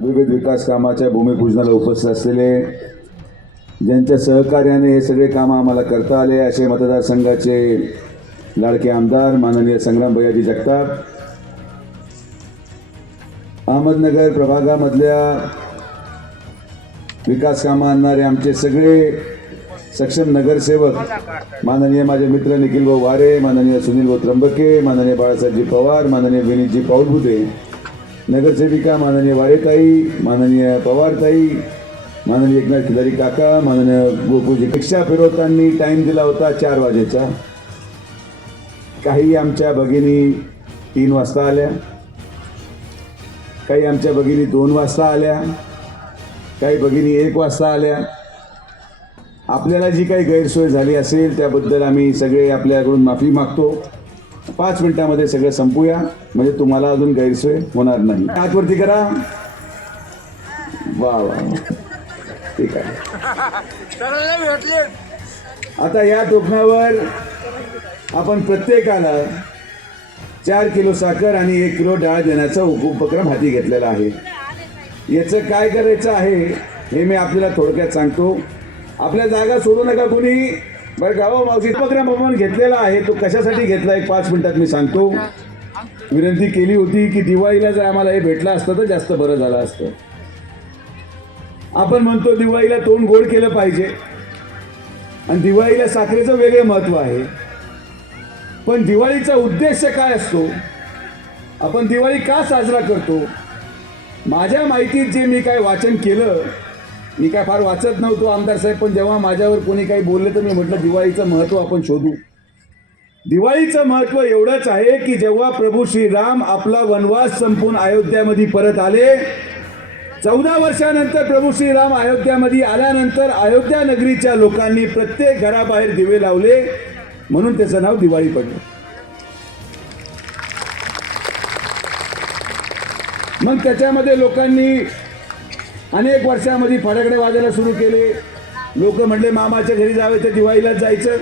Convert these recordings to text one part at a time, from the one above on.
विविध विकास कामाच्या भूमिपूजनाला उपस्थित असलेले ज्यांच्या सहकार्याने हे सगळे कामं आम्हाला करता आले असे मतदारसंघाचे लाडके आमदार माननीय संग्राम भैयाजी जगताप. अहमदनगर प्रभागामधल्या विकास कामं आणणारे आमचे सगळे सक्षम नगरसेवक माननीय माझे मित्र निखिल भाऊ वारे माननीय सुनील भाऊ त्र्यंबके माननीय बाळासाहेबजी पवार माननीय विनीतजी पाऊलभुते नगरसेविका माननीय वारेताई माननीय पवारताई माननीय एकनाथ खिलारी काका माननीय गोकुळजी रिक्षा फिरवताना टाईम दिला होता चार वाजेचा. काही आमच्या भगिनी तीन वाजता आल्या. काही आमच्या भगिनी दोन वाजता आल्या. काही भगिनी एक वाजता आल्या. आपल्याला जी काही गैरसोय झाली असेल त्याबद्दल आम्ही सगळे आपल्याकडून माफी मागतो. पाच मिनिटामध्ये सगळं संपूया. म्हणजे तुम्हाला अजून गैरसोय होणार नाही. आतवरती करा. वा वा ठीक आहे. भेटले आता या टोपणावर आपण प्रत्येकाला चार किलो साखर आणि एक किलो डाळ देण्याचा उपक्रम हाती घेतलेला आहे. याचं काय करायचं आहे हे मी आपल्याला थोडक्यात सांगतो. आपल्या जागा सोडू नका कोणी. बरं का हो मावशी उपक्रम आपण घेतलेला आहे. तो कशासाठी घेतला? एक पाच मिनिटात मी सांगतो. विनंती केली होती की दिवाळीला जर आम्हाला हे भेटलं असतं तर जास्त बरं झालं असतं. आपण म्हणतो दिवाळीला तोंड गोड केलं पाहिजे. आणि दिवाळीला साखरेचं वेगळं महत्त्व आहे. पण दिवाळीचा उद्देश काय असतो? आपण दिवाळी का साजरा करतो? माझ्या माहितीत जे मी काय वाचन केलं मी काय फार वाचत नव्हतो आमदार साहेब पण जेव्हा माझ्यावर कोणी काही बोलले तर मी म्हटलं दिवाळीचं महत्त्व आपण शोधू. दिवाळीचं महत्त्व एवढंच आहे की जेव्हा प्रभू श्रीराम आपला वनवास संपून अयोध्यामध्ये परत आले चौदा वर्षानंतर प्रभू श्रीराम अयोध्यामध्ये आल्यानंतर अयोध्या नगरीच्या लोकांनी प्रत्येक घराबाहेर दिवे लावले म्हणून त्याचं नाव दिवाळी पडलं. मग त्याच्यामध्ये लोकांनी अनेक वर्षामध्ये फटाकडे वाजायला सुरू केले. लोक म्हटले मामाच्या घरी जावे तर दिवाळीलाच जायचं.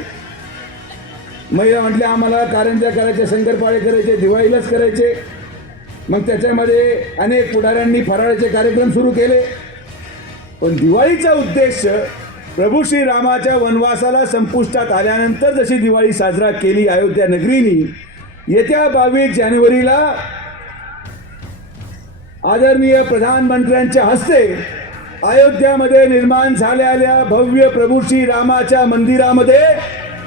महिला म्हटले आम्हाला कारंजा करायचे शंकरपाळे करायचे दिवाळीलाच करायचे. मग त्याच्यामध्ये अनेक पुढाऱ्यांनी फराळाचे कार्यक्रम सुरू केले. पण दिवाळीचा उद्देश प्रभू श्रीरामाच्या वनवासाला संपुष्टात आल्यानंतर जशी दिवाळी साजरा केली अयोध्या नगरीनी येत्या बावीस जानेवारीला आदरणीय प्रधानमंत्र्यांच्या हस्ते अयोध्यामध्ये निर्माण झालेल्या भव्य प्रभू श्रीरामाच्या मंदिरामध्ये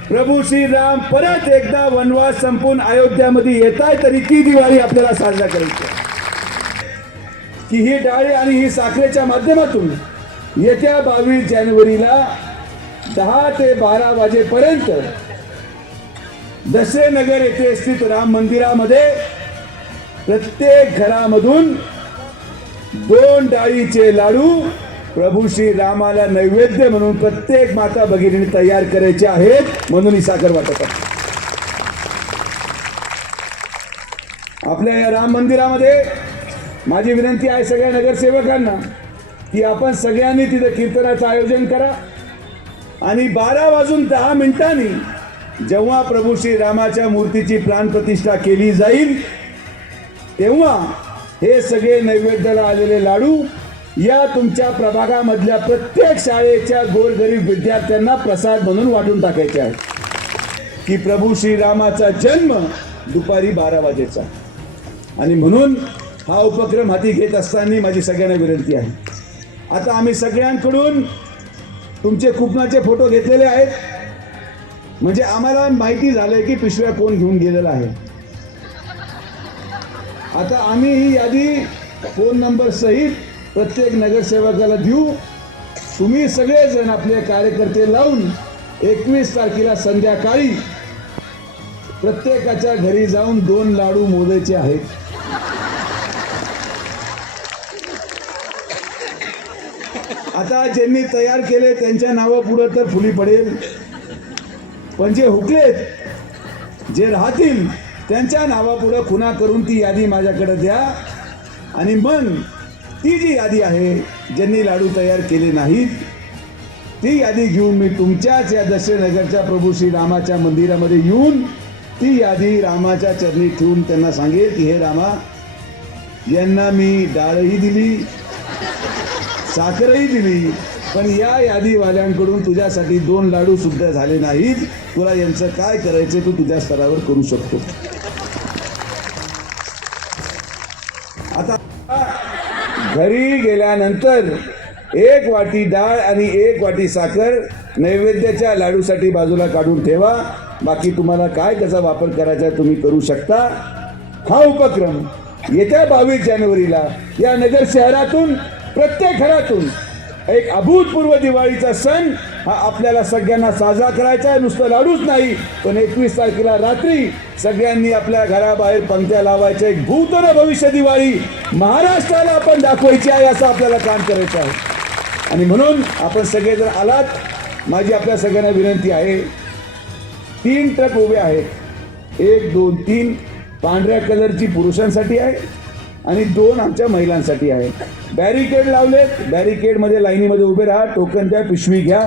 प्रभू श्रीराम परत एकदा वनवास संपून अयोध्यामध्ये येत आहे तरी ती दिवाळी आपल्याला साजरा करायची की ही डाळी आणि ही साखरेच्या माध्यमातून येत्या बावीस जानेवारीला दहा ते बारा वाजेपर्यंत दसरेनगर येथे स्थित राम मंदिरामध्ये प्रत्येक घरामधून दोन डाळीचे लाडू प्रभू श्री रामाला नैवेद्य म्हणून प्रत्येक माता भगिनीने तयार करायचे आहेत म्हणून ही साखर वाटत आपल्या या राम मंदिरामध्ये माझी विनंती आहे सगळ्या नगरसेवकांना की आपण सगळ्यांनी तिथे कीर्तनाचं आयोजन करा. आणि बारा वाजून दहा मिनिटांनी जेव्हा प्रभू श्री रामाच्या मूर्तीची प्राणप्रतिष्ठा केली जाईल तेव्हा हे सगळे नैवेद्याला आलेले लाडू या तुमच्या प्रभागामधल्या प्रत्येक शाळेच्या गोरगरीब विद्यार्थ्यांना प्रसाद म्हणून वाटून टाकायचे आहे. की प्रभू श्रीरामाचा जन्म दुपारी बारा वाजेचा. आणि म्हणून हा उपक्रम हाती घेत असताना माझी सगळ्यांना विनंती आहे. आता आम्ही सगळ्यांकडून तुमचे कुपनाचे फोटो घेतलेले आहेत. म्हणजे आम्हाला माहिती झालंय की पिशव्या कोण घेऊन गेलेला आहे. आता आम्ही ही यादी फोन नंबर सहित प्रत्येक नगरसेवकाला देऊ. तुम्ही सगळेजण आपले कार्यकर्ते लावून एकवीस तारखेला संध्याकाळी प्रत्येकाच्या घरी जाऊन दोन लाडू मोदायचे आहेत. आता ज्यांनी तयार केले त्यांच्या नावापुढं तर फुली पडेल. पण जे हुकलेत जे राहतील त्यांच्या नावापुढं खुना करून ती यादी माझ्याकडे द्या. आणि मग ती जी यादी आहे ज्यांनी लाडू तयार केले नाहीत ती यादी घेऊन मी तुमच्याच या दशनगरच्या प्रभू श्री रामाच्या मंदिरामध्ये येऊन ती यादी रामाच्या चरणी ठेवून त्यांना सांगेल की हे रामा यांना मी डाळही दिली साखरही दिली पण या यादीवाल्यांकडून तुझ्यासाठी दोन लाडू सुद्धा झाले नाहीत. तुला यांचं काय करायचं तू तुझ्या स्तरावर करू शकतो. आता घरी गेल्यानंतर एक वाटी डाळ आणि एक वाटी साखर नैवेद्याच्या लाडूसाठी बाजूला काढून ठेवा. बाकी तुम्हाला काय त्याचा वापर करायचा तुम्ही करू शकता. हा उपक्रम येत्या बावीस जानेवारीला या नगर शहरातून प्रत्येक घरातून एक अभूतपूर्व दिवाळीचा सण हा आपल्याला सगळ्यांना साजरा करायचा आहे. नुसतं लाडूच नाही पण एकवीस तारखेला रात्री सगळ्यांनी आपल्या घराबाहेर पंक्त्या लावायच्या. एक भूतन भविष्य दिवाळी महाराष्ट्राला आपण दाखवायची आहे असं आपल्याला काम करायचं आहे. आणि म्हणून आपण सगळे जर आलात माझी आपल्या सगळ्यांना विनंती आहे तीन ट्रक उभे आहेत. एक दोन तीन पांढऱ्या कलरची पुरुषांसाठी आहे आणि दोन आमच्या महिलांसाठी आहे. बॅरिकेड लावलेत. बॅरिकेडमध्ये लाईनीमध्ये उभे राहा टोकन द्या पिशवी घ्या.